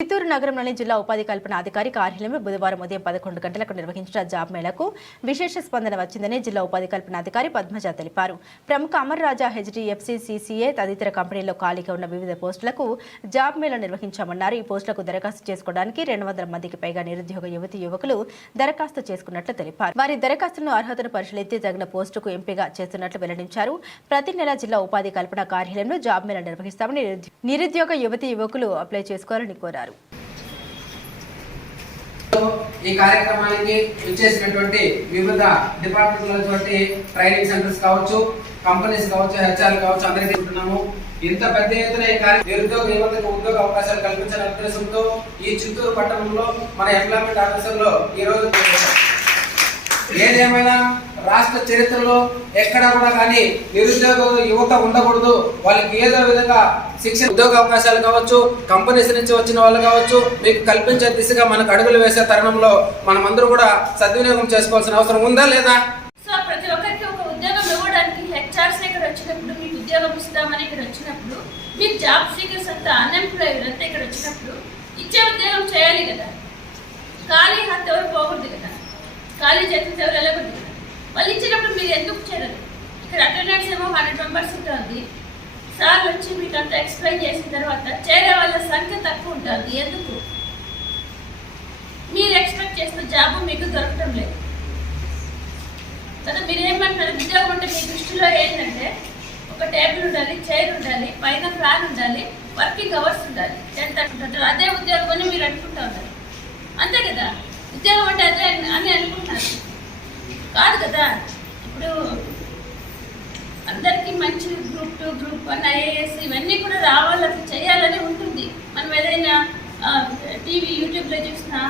చిత్తూరు నగరంలోని జిల్లా ఉపాధి కల్పన అధికారి కార్యాలయంలో బుధవారం ఉదయం 11 గంటలకు నిర్వహించిన జాబ్ మేళకు విశేష స్పందన వచ్చిందని జిల్లా ఉపాధి కల్పన అధికారి పద్మజ తెలిపారు. ప్రముఖ అమర్ రాజా హెచ్డిఎఫ్సి సిసిఏ తదితర కంపెనీల్లో ఖాళీగా ఉన్న వివిధ పోస్టులకు జాబ్ మేళ నిర్వహించామన్నారు. ఈ పోస్టులకు దరఖాస్తు చేసుకోవడానికి 200 మందికి పైగా నిరుద్యోగ యువకులు దరఖాస్తు చేసుకున్నట్లు తెలిపారు. వారి దరఖాస్తులను అర్హతను పరిశీలించి తగిన పోస్టుకు ఎంపిక చేస్తున్నట్లు వెల్లడించారు. ప్రతి నెల జిల్లా ఉపాధి కల్పన కార్యాలయంలో జాబ్ మేళ నిర్వహిస్తామని నిరుద్యోగ యువకులు అప్లై చేసుకోవాలని కోరారు. ఈ కార్యక్రమానికి ఇచ్చేసినటువంటి వివిధ డిపార్ట్మెంట్లటువంటి ట్రైనింగ్ సెంటర్స్ కావచ్చు, కంపెనీస్ కావచ్చు, హెచ్ఆర్ కావచ్చు, అందరికీ ఉంటున్నాము. ఇంత పెద్ద ఎత్తున ఈ నిరుద్యోగ యువతకు ఉద్యోగ అవకాశాలు కల్పించాలనే ఉద్దేశంతో ఈ చిత్తూరు పట్టణంలో మన ఎంప్లాయ్మెంట్ ఆఫీసర్లో ఈ రోజు ఏదేమైనా రాష్ట్ర చరిత్రలో ఎక్కడా కూడా కానీ నిరుద్యోగ యువత ఉండకూడదు. వాళ్ళకి ఏదో విధంగా శిక్షణ, ఉద్యోగ అవకాశాలు కావచ్చు, కంపెనీస్ నుంచి వచ్చిన వాళ్ళు కావచ్చు, మీకు కల్పించే దిశగా మనకు అడుగులు వేసే తరుణంలో మనమందరూ కూడా సద్వినియోగం చేసుకోవాల్సిన అవసరం ఉందా లేదా? సో ప్రతి ఒక్కరికి ఒక ఉద్యోగం ఇవ్వడానికి హెచ్ఆర్స్ ఇక్కడ వచ్చినప్పుడు, మీకు ఉద్యోగం ఇస్తామని ఇక్కడ వచ్చినప్పుడు, మీకు జాబ్ సీకర్స్ అంతా అన్ఎంప్లాయిడ్ అంతా ఇక్కడ వచ్చినప్పుడు ఇచ్చే ఉద్యోగం చేయాలి కదా. ఖాళీ హత్య ఎవరు పోకూడదు కదా, ఖాళీ చేతులతో ఎవరు వెళ్ళకూడదు కదా. వాళ్ళు ఇచ్చినప్పుడు మీరు ఎందుకు చేరరు? ఇక్కడ అటెండెన్స్ ఏమో 100 మెంబర్స్ ఉంటుంది. సార్ వచ్చి మీకు అంతా ఎక్స్ప్లెయిన్ చేసిన తర్వాత చేరే వాళ్ళ సంఖ్య తక్కువ ఉంటుంది. ఎందుకు? మీరు ఎక్స్పెక్ట్ చేసిన జాబ్ మీకు దొరకడం లేదు కదా. మీరు ఏమంటారు? ఉద్యోగం అంటే మీ దృష్టిలో ఏంటంటే ఒక టేబుల్ ఉండాలి, చైర్ ఉండాలి, పైన ఫ్యాన్ ఉండాలి, వర్కింగ్ అవర్స్ ఉండాలి, 10 అదే ఉద్యోగం అని మీరు అనుకుంటా ఉన్నారు. అంతే కదా. ఉద్యోగం అంటే అదే అని అనుకుంటున్నారు కాదు కదా. ఇప్పుడు అందరికీ మంచి గ్రూప్ 2, గ్రూప్ 1, ఐఏఎస్ ఇవన్నీ కూడా రావాలని చేయాలని ఉంటుంది. మనం ఏదైనా టీవీ యూట్యూబ్లో చూసినా,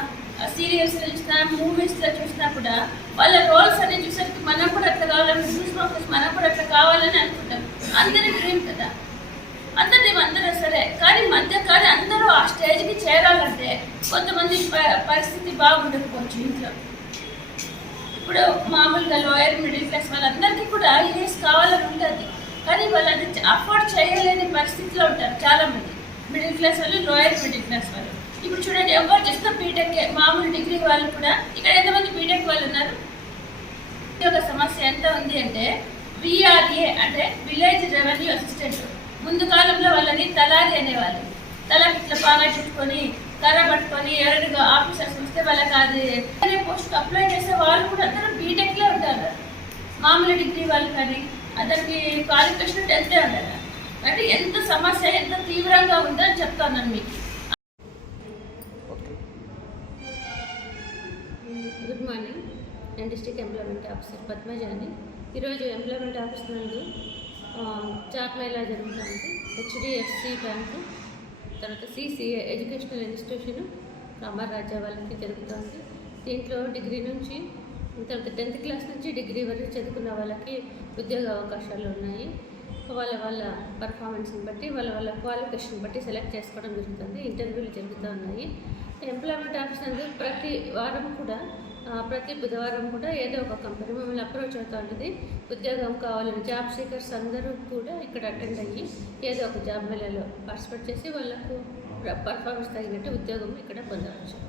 సీరియల్స్లో చూసినా, మూవీస్లో చూసినా కూడా వాళ్ళ రోల్స్ అనేది చూసేసరికి మనం కూడా అట్లా కావాలని, మనం కూడా అట్లా కావాలని అనుకుంటాం. అందరి డ్రీమ్ కదా, అందరూ సరే. కానీ అందరూ ఆ స్టేజ్కి చేరాలంటే కొంతమంది పరిస్థితి బాగుండకపోవచ్చు ఇంట్లో. ఇప్పుడు మామూలుగా లోయర్ మిడిల్ క్లాస్ వాళ్ళందరికీ కూడా ఐఏఎస్ కావాలని ఉంటుంది. కానీ వాళ్ళు అది అఫోర్డ్ చేయలేని పరిస్థితిలో ఉంటారు చాలామంది. మిడిల్ క్లాస్ వాళ్ళు, లోయర్ మిడిల్ క్లాస్ వాళ్ళు. ఇప్పుడు చూడండి, ఎవరు చేస్తే బీటెక్, మామూలు డిగ్రీ వాళ్ళు కూడా ఇక్కడ ఎంతమంది బీటెక్ వాళ్ళు ఉన్నారు. ఒక సమస్య ఎంత ఉంది అంటే విఆర్ఏ అంటే విలేజ్ రెవెన్యూ అసిస్టెంట్. ముందు కాలంలో వాళ్ళని తలారి అనేవాళ్ళు. తలకి ఇట్లా బాగా చుట్టుకొని కర్ర పట్టుకొని ఎవరైనా ఆఫీసర్స్ వస్తే వాళ్ళకి అది అనే పోస్ట్ అప్లై చేసే వాళ్ళు కూడా అందరూ బీటెక్లో ఉంటారు. మామూలు డిగ్రీ వాళ్ళు కానీ అతనికి క్వాలిఫికేషన్ 10th ఉంటారు. అంటే ఎంత సమస్య ఎంత తీవ్రంగా ఉందో అని చెప్తాను మీకు. గుడ్ మార్నింగ్, నేను డిస్ట్రిక్ట్ ఎంప్లాయ్మెంట్ ఆఫీసర్ పద్మజాని. ఈరోజు ఎంప్లాయ్మెంట్ ఆఫీస్ నందు జాబ్ మేళా జరుగుతుంది. హెచ్డిఎఫ్సి బ్యాంకు, తర్వాత సిసిఏ ఎడ్యుకేషనల్ ఇన్స్టిట్యూషన్ అమర్ రాజా వాళ్ళకి జరుగుతుంది. దీంట్లో డిగ్రీ నుంచి, తర్వాత 10th క్లాస్ నుంచి డిగ్రీ వరకు చదువుకున్న వాళ్ళకి ఉద్యోగ అవకాశాలు ఉన్నాయి. వాళ్ళ పర్ఫార్మెన్స్ని బట్టి, వాళ్ళ క్వాలిఫికేషన్ బట్టి సెలెక్ట్ చేసుకోవడం జరుగుతుంది. ఇంటర్వ్యూలు జరుగుతూ ఉన్నాయి. ఎంప్లాయ్మెంట్ ఆఫీస్ నందు ప్రతి బుధవారం కూడా ఏదో ఒక కంపెనీ మమ్మల్ని అప్రోచ్ అవుతూ ఉంటుంది. ఉద్యోగం కావాలని జాబ్ సీకర్స్ అందరూ కూడా ఇక్కడ అటెండ్ అయ్యి ఏదో ఒక జాబ్ మేళలో పార్టిసిపేట్ చేసి వాళ్ళకు పర్ఫార్మెన్స్ తగినట్టు ఉద్యోగం ఇక్కడ పొందవచ్చు.